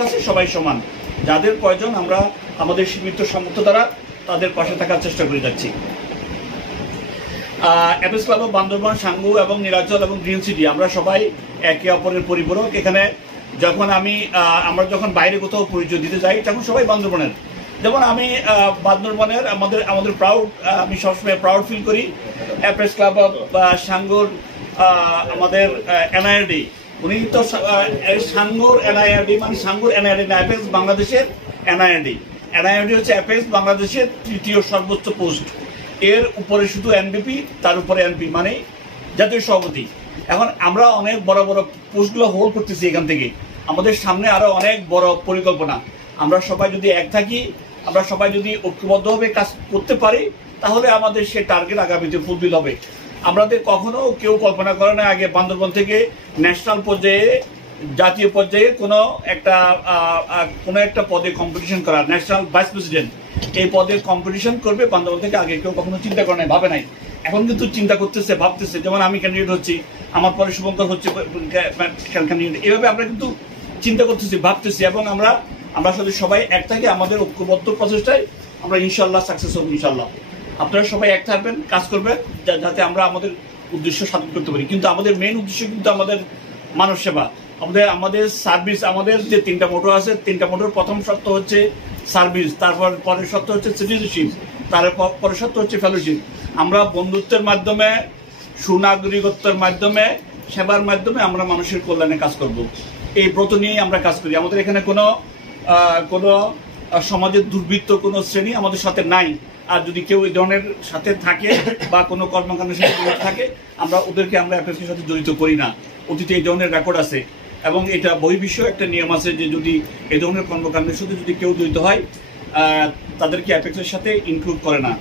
কাছে সবাই সমান, যাদের প্রয়োজন আমরা আমাদের সীমিত সামর্থ্য দ্বারা তাদের পাশে থাকার চেষ্টা করে যাচ্ছি। Apex club of Bandarban, Sangu এবং নীলাচল এবং গ্রিন সিটি আমরা সবাই একে অপরের পরিপূরক। এখানে যখন আমরা যখন বাইরে কোথাও পরিচয় দিতে যাই তখন সবাই বান্দরবানের। যেমন আমি বান্দরবানের আমাদের প্রাউড, আমি সবসময় প্রাউড ফিল করি। অ্যাপেক্স ক্লাব অফ সাঙ্গুর আমাদের এনআইআরডি, উনি তো সাঙ্গুর এনআইআরডি মানে সাঙ্গুর এনআইআরডি না, অ্যাপেক্স বাংলাদেশের এনআইআরডি। এনআইআরডি হচ্ছে অ্যাপেক্স বাংলাদেশের তৃতীয় সর্বোচ্চ পোস্ট। এর উপরে শুধু এনবিপি, তার উপরে এনপি মানে জাতীয় সভাপতি। এখন আমরা অনেক বড় বড় পোস্টগুলো হোল্ড করতেছি এখান থেকে। আমাদের সামনে আরো অনেক বড় পরিকল্পনা। আমরা সবাই যদি এক থাকি, আমরা সবাই যদি ঐক্যবদ্ধভাবে কাজ করতে পারি, তাহলে আমাদের সে টার্গেট আগামীতে ফুলফিল হবে। আমাদের কখনো কেউ কল্পনা করে না আগে বান্দরবান থেকে ন্যাশনাল পর্যায়ে, জাতীয় পর্যায়ে কোনো একটা পদে কম্পিটিশন করা, ন্যাশনাল ভাইস প্রেসিডেন্ট এই পদে কম্পিটিশন করবে বান্দরবান থেকে আগে কেউ কখনো চিন্তা করে নাই, ভাবে নাই। এখন কিন্তু চিন্তা করতেছে, ভাবতেছে। যেমন আমি ক্যান্ডিডেট হচ্ছি, আমার পরে শুভঙ্কর হচ্ছে ক্যান্ডিডেট, এভাবে আমরা কিন্তু চিন্তা করতেছি, ভাবতেছি। এবং আমরা সাথে সবাই এক থাকি, আমাদের ঐক্যবদ্ধ প্রচেষ্টায় আমরা ইনশাল্লাহ সাকসেস হব। ইনশাল্লাহ আপনারা সবাই এক থাকবেন, কাজ করবেন, যাতে আমরা আমাদের উদ্দেশ্য সাধন করতে পারি। কিন্তু আমাদের মেইন উদ্দেশ্য কিন্তু আমাদের মানব সেবা, আমাদের সার্ভিস। আমাদের যে 3টা মোটর আছে, 3টা মোটর প্রথম শর্ত হচ্ছে সার্ভিস, তারপর পরের শর্ত হচ্ছে সিটিজেনশিপ, পরের শর্ত হচ্ছে ফেলোশিপ। আমরা বন্ধুত্বের মাধ্যমে, সুনাগরিকত্বের মাধ্যমে, সেবার মাধ্যমে আমরা মানুষের কল্যাণে কাজ করব। এই ব্রত নিয়েই আমরা কাজ করি। আমাদের এখানে কোনো সমাজের দুর্বৃত্ত কোনো শ্রেণী আমাদের সাথে নাই। আর যদি কেউ এই ধরনের সাথে থাকে বা কোনো কর্মকাণ্ডের সাথে জড়িত থাকে, আমরা ওদেরকে অ্যাপেক্সের সাথে জড়িত করি না। অতীতে এই ধরনের রেকর্ড আছে এবং এটা বহির্বিশ্বেও একটা নিয়ম আছে যে যদি এই ধরনের কর্মকাণ্ডের সাথে যদি কেউ জড়িত হয়, তাদেরকে অ্যাপেক্সের সাথে ইনক্লুড করে না।